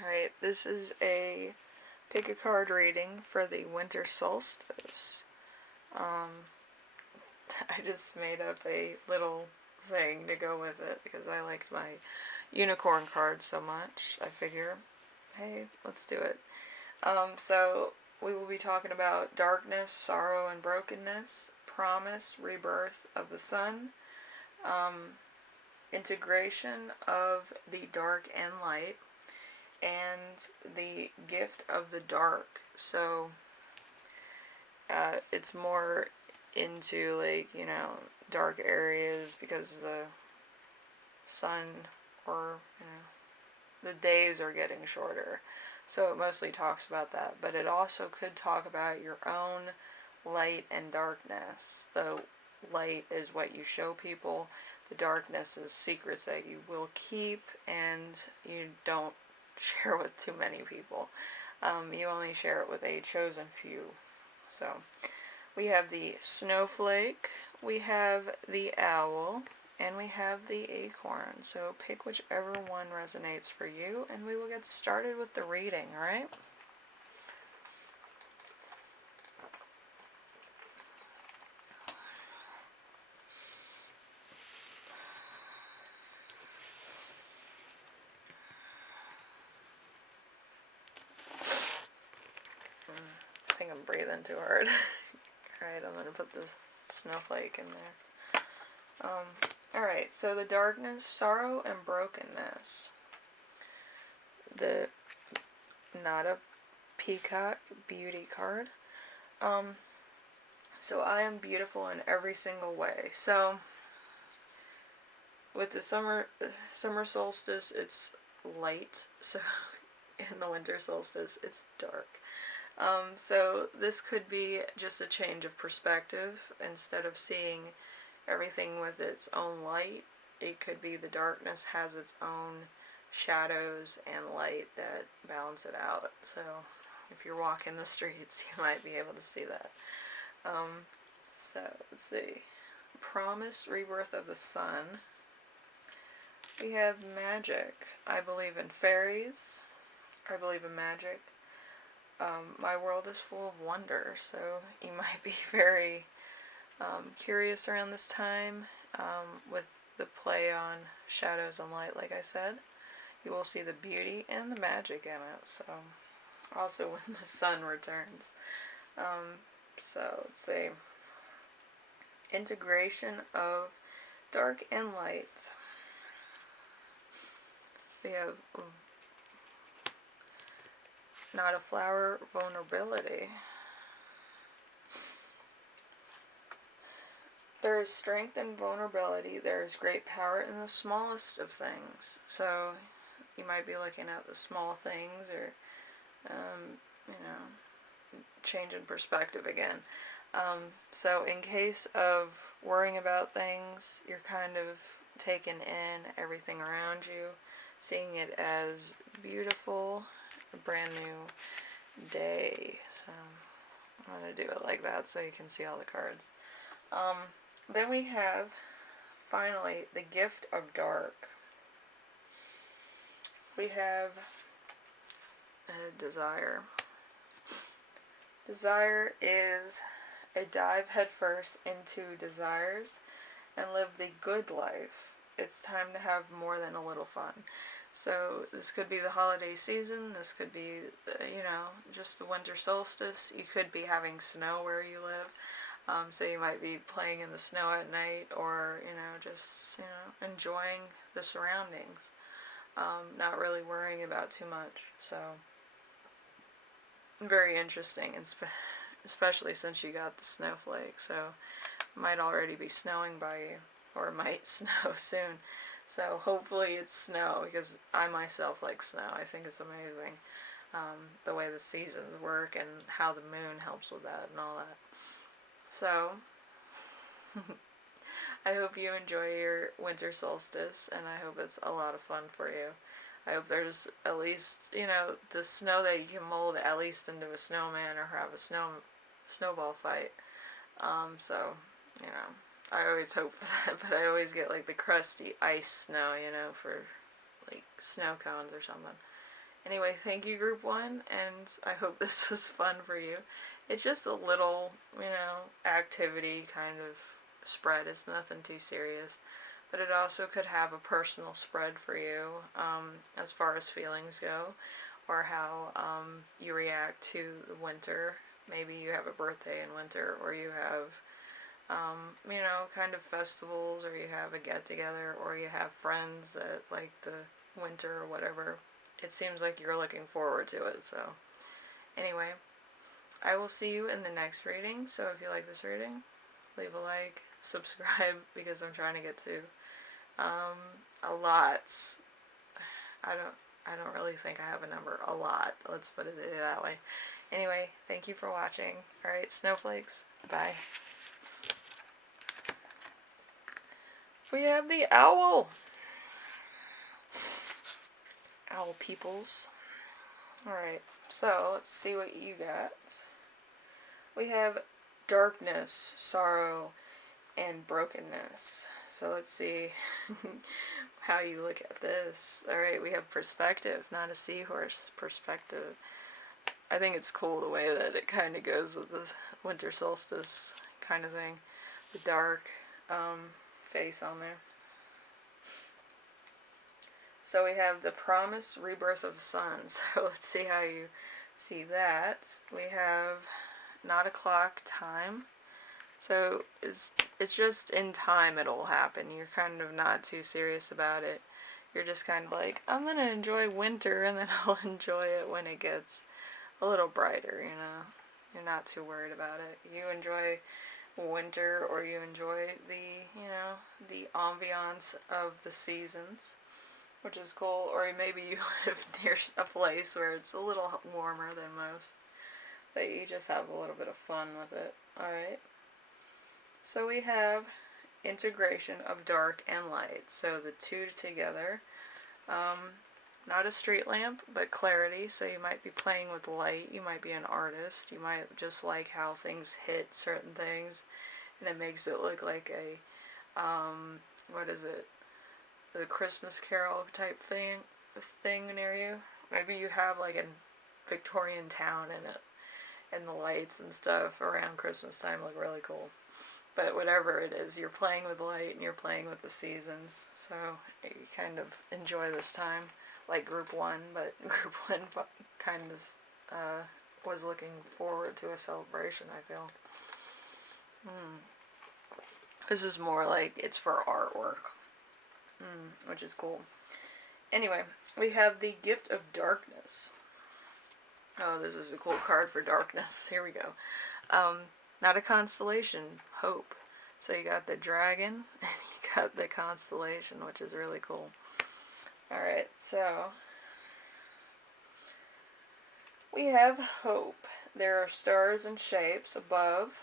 Alright, this is a pick a card reading for the winter solstice. I just made up a little thing to go with it because I liked my unicorn card so much. I figure, hey, let's do it. So we will be talking about darkness, sorrow, and brokenness, promise, rebirth of the sun, integration of the dark and light, and the gift of the dark. So it's more into, like, you know, dark areas because the sun, or, you know, the days are getting shorter. So it mostly talks about that, but it also could talk about your own light and darkness. The light is what you show people. The darkness is secrets that you will keep and you don't share with too many people. You only share it with a chosen few. So we have the snowflake, we have the owl, and we have the acorn. So pick whichever one resonates for you, and we will get started with the reading, alright? I think I'm breathing too hard. Alright, I'm going to put this snowflake in there. Alright, so the darkness, sorrow, and brokenness. The not a peacock beauty card. So I am beautiful in every single way. So with the summer solstice, it's light. So in the winter solstice, it's dark. So this could be just a change of perspective. Instead of seeing everything with its own light, it could be the darkness has its own shadows and light that balance it out. So if you're walking the streets, you might be able to see that. So let's see. Promise, rebirth of the sun. We have magic. I believe in fairies. I believe in magic. My world is full of wonder, so you might be very curious around this time with the play on shadows and light, like I said. You will see the beauty and the magic in it, so also when the sun returns. So let's see. Integration of dark and light. We have not a flower, vulnerability. There is strength in vulnerability. There is great power in the smallest of things. So you might be looking at the small things, or you know, changing perspective again. So in case of worrying about things, you're kind of taking in everything around you, seeing it as beautiful, a brand new day. So I'm going to do it like that so you can see all the cards. Then we have, finally, the gift of dark. We have desire. Desire is a dive headfirst into desires and live the good life. It's time to have more than a little fun. So this could be the holiday season. This could be, you know, just the winter solstice. You could be having snow where you live. So you might be playing in the snow at night, or, you know, just, you know, enjoying the surroundings. Not really worrying about too much. So very interesting, and especially since you got the snowflake. So it might already be snowing by you, or it might snow soon. So hopefully it's snow, because I myself like snow. I think it's amazing, the way the seasons work and how the moon helps with that and all that. So I hope you enjoy your winter solstice, and I hope it's a lot of fun for you. I hope there's at least, you know, the snow that you can mold at least into a snowman, or have a snowball fight. So, you know, I always hope for that, but I always get like the crusty ice snow, you know, for like snow cones or something. Anyway. anyway, thank you, Group 1, and I hope this was fun for you. It's just a little, activity kind of spread. It's nothing too serious. But it also could have a personal spread for you, as far as feelings go, or how you react to the winter. Maybe you have a birthday in winter, or you have, kind of festivals, or you have a get-together, or you have friends that like the winter or whatever. It seems like you're looking forward to it, so anyway, I will see you in the next reading. So if you like this reading, leave a like, subscribe, because I'm trying to get to a lot. I don't really think I have a number. A lot. Let's put it that way. Anyway, thank you for watching. Alright, snowflakes. Bye. We have the owl. Owl peoples. Alright, so let's see what you got. We have darkness, sorrow, and brokenness. So let's see how you look at this. Alright, we have perspective, not a seahorse. Perspective. I think it's cool the way that it kind of goes with the winter solstice kind of thing. The dark face on there. So we have the promise, rebirth of the sun. So let's see how you see that. We have not a clock, time. So it's just in time it'll happen. You're kind of not too serious about it. You're just kind of like, I'm going to enjoy winter, and then I'll enjoy it when it gets a little brighter, You're not too worried about it. You enjoy winter, or you enjoy the ambiance of the seasons, which is cool. Or maybe you live near a place where it's a little warmer than most, but you just have a little bit of fun with it. Alright, so we have integration of dark and light, so the two together. Not a street lamp, but clarity. So you might be playing with light. You might be an artist. You might just like how things hit certain things, and it makes it look like a, what is it? The Christmas Carol type thing near you. Maybe you have like a Victorian town in it, and the lights and stuff around Christmas time look really cool. But whatever it is, you're playing with light and you're playing with the seasons. So you kind of enjoy this time. Like Group 1, but Group 1 kind of was looking forward to a celebration, I feel. This is more like it's for artwork, which is cool. Anyway, we have the Gift of Darkness. Oh, this is a cool card for darkness. Here we go. Not a constellation, hope. So you got the dragon, and you got the constellation, which is really cool. Alright, so we have hope. There are stars and shapes above,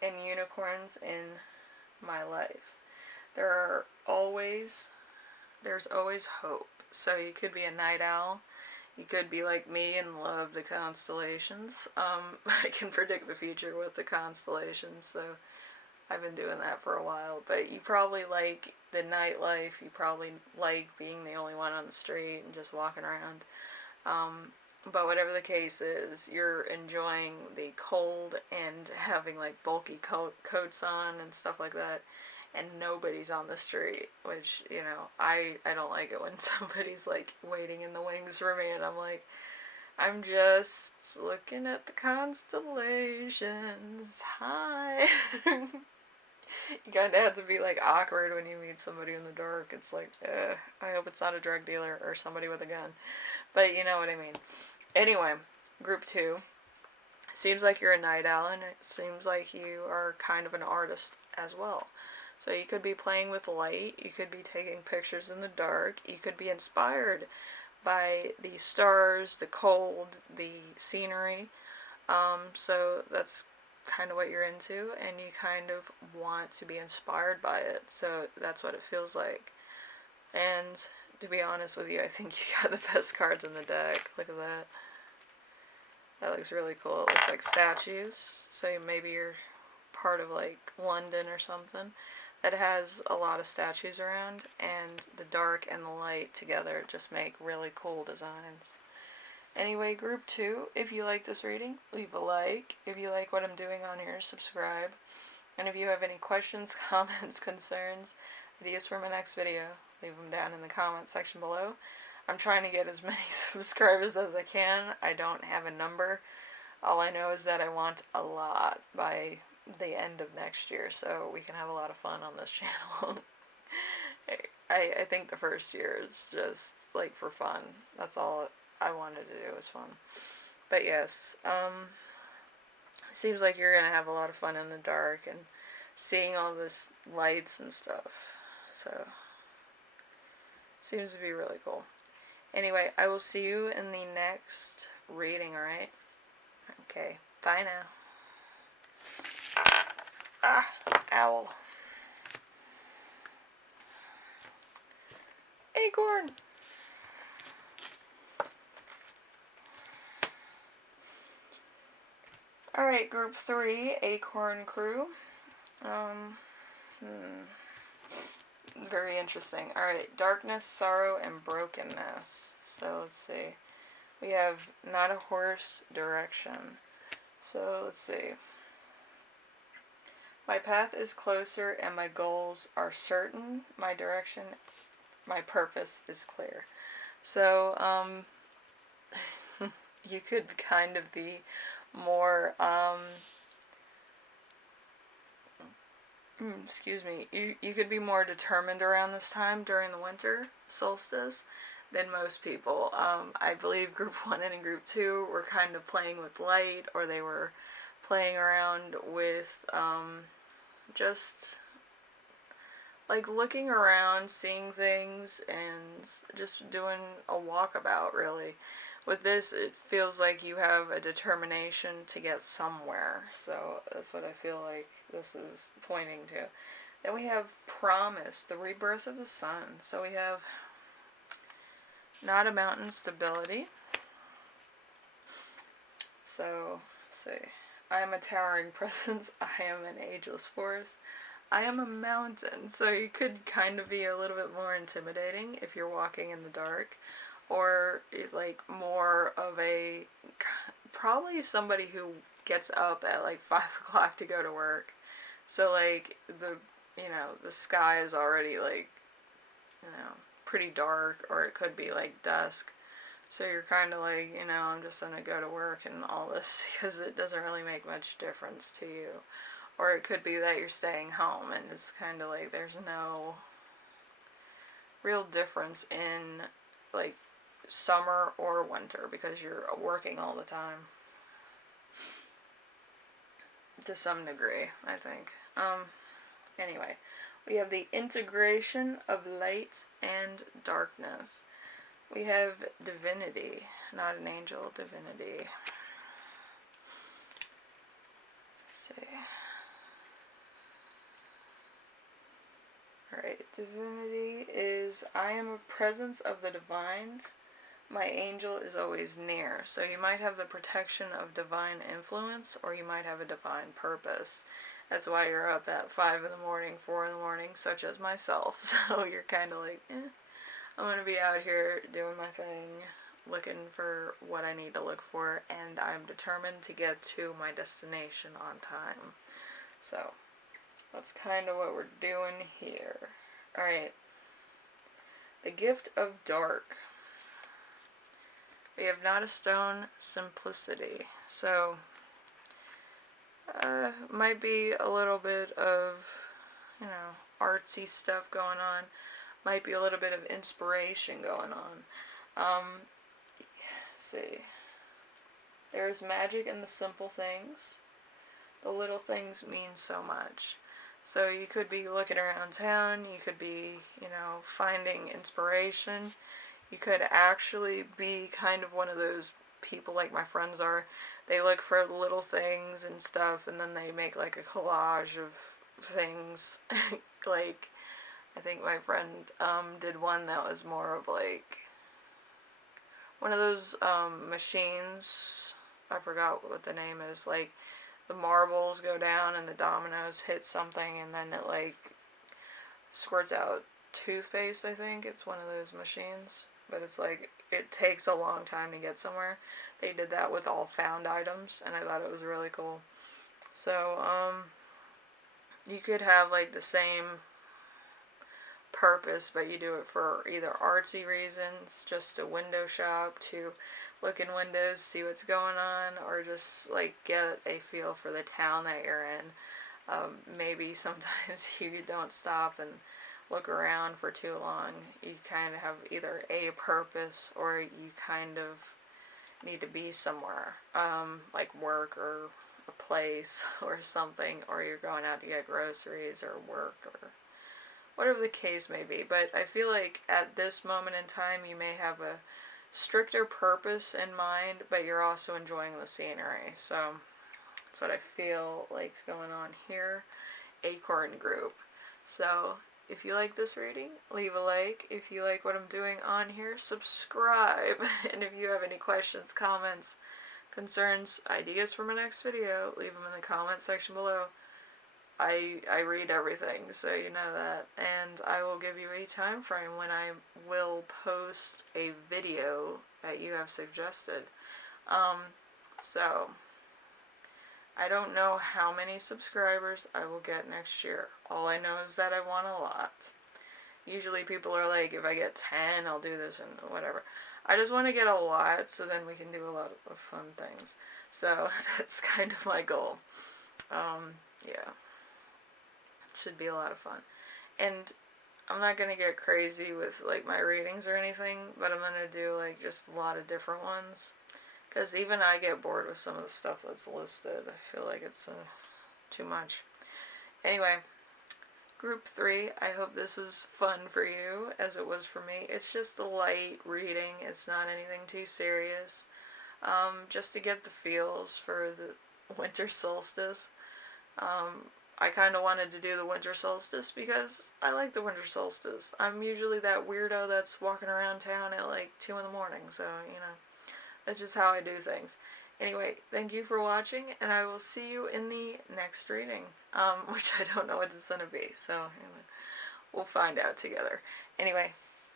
and unicorns in my life. There's always hope. So you could be a night owl. You could be like me and love the constellations. I can predict the future with the constellations, so I've been doing that for a while. But you probably like the nightlife. You probably like being the only one on the street and just walking around. But whatever the case is, you're enjoying the cold and having like bulky coats on and stuff like that. And nobody's on the street, which, I don't like it when somebody's like waiting in the wings for me, and I'm like, I'm just looking at the constellations. Hi. You kind of have to be like awkward when you meet somebody in the dark. It's like, I hope it's not a drug dealer or somebody with a gun. But you know what I mean. Anyway, Group 2. Seems like you're a night owl, and it seems like you are kind of an artist as well. So you could be playing with light, you could be taking pictures in the dark, you could be inspired by the stars, the cold, the scenery. So that's kind of what you're into, and you kind of want to be inspired by it. So that's what it feels like. And to be honest with you, I think you got the best cards in the deck. Look at that. That looks really cool. It looks like statues. So maybe you're part of like London or something. it has a lot of statues around, and the dark and the light together just make really cool designs. Anyway, group 2, if you like this reading, leave a like. If you like what I'm doing on here, subscribe. And if you have any questions, comments, concerns, ideas for my next video, leave them down in the comment section below. I'm trying to get as many subscribers as I can. I don't have a number. All I know is that I want a lot by the end of next year, so we can have a lot of fun on this channel. I think the first year is just like for fun. That's all I wanted to do was fun. But yes, seems like you're gonna have a lot of fun in the dark and seeing all this lights and stuff. So seems to be really cool. Anyway, I will see you in the next reading, alright? Okay, bye now. Ah, owl. Acorn! Alright, group 3, Acorn Crew. Very interesting. Alright, darkness, sorrow, and brokenness. So let's see. We have not a horse, direction. So let's see. My path is closer and my goals are certain. My direction, my purpose is clear. So, you could kind of be more, excuse me, you could be more determined around this time during the winter solstice than most people. I believe group 1 and group 2 were kind of playing with light, or they were playing around with, just like looking around, seeing things, and just doing a walkabout, really. With this, it feels like you have a determination to get somewhere, so that's what I feel like this is pointing to. Then we have promise, the rebirth of the sun. So we have not a mountain, stability. So, let's see. I am a towering presence. I am an ageless force. I am a mountain. So you could kind of be a little bit more intimidating if you're walking in the dark. Or like more of a, probably somebody who gets up at like 5 o'clock to go to work. So like the sky is already like, pretty dark, or it could be like dusk. So you're kind of like, I'm just gonna go to work and all this because it doesn't really make much difference to you. Or it could be that you're staying home and it's kind of like there's no real difference in like summer or winter because you're working all the time. To some degree, I think. Anyway, we have the integration of light and darkness. We have divinity, not an angel, divinity. Let's see. Alright, divinity is, I am a presence of the divine. My angel is always near. So you might have the protection of divine influence, or you might have a divine purpose. That's why you're up at 5 in the morning, 4 in the morning, such as myself. So you're kind of like, I'm going to be out here doing my thing, looking for what I need to look for, and I'm determined to get to my destination on time. So that's kind of what we're doing here. Alright. The gift of dark. We have not a stone, simplicity. So, might be a little bit of, artsy stuff going on. Might be a little bit of inspiration going on. Let's see. There's magic in the simple things. The little things mean so much. So you could be looking around town. You could be, finding inspiration. You could actually be kind of one of those people like my friends are. They look for little things and stuff, and then they make like a collage of things. Like, I think my friend did one that was more of like one of those machines. I forgot what the name is. Like the marbles go down and the dominoes hit something, and then it like squirts out toothpaste, I think. It's one of those machines. But it's like, it takes a long time to get somewhere. They did that with all found items, and I thought it was really cool. So, you could have like the same purpose, but you do it for either artsy reasons, just to window shop, to look in windows, see what's going on, or just like get a feel for the town that you're in. Maybe sometimes you don't stop and look around for too long. You kind of have either a purpose or you kind of need to be somewhere, like work or a place or something, or you're going out to get groceries or work or whatever the case may be. But I feel like at this moment in time you may have a stricter purpose in mind, but you're also enjoying the scenery. So that's what I feel like's going on here. Acorn group. So if you like this reading, leave a like. If you like what I'm doing on here, subscribe. And if you have any questions, comments, concerns, ideas for my next video, leave them in the comment section below. I read everything, so you know that. And I will give you a time frame when I will post a video that you have suggested. So I don't know how many subscribers I will get next year. All I know is that I want a lot. Usually people are like, if I get 10, I'll do this and whatever. I just want to get a lot so then we can do a lot of fun things. So that's kind of my goal. Yeah. Should be a lot of fun. And I'm not going to get crazy with like my readings or anything, but I'm going to do like just a lot of different ones. Because even I get bored with some of the stuff that's listed. I feel like it's too much. Anyway, group 3, I hope this was fun for you as it was for me. It's just a light reading. It's not anything too serious. Just to get the feels for the winter solstice. I kind of wanted to do the winter solstice because I like the winter solstice. I'm usually that weirdo that's walking around town at like 2 in the morning, so, you know. That's just how I do things. Anyway, thank you for watching, and I will see you in the next reading, which I don't know what it's going to be, so anyway, we'll find out together. Anyway,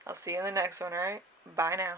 I'll see you in the next one, alright? Bye now.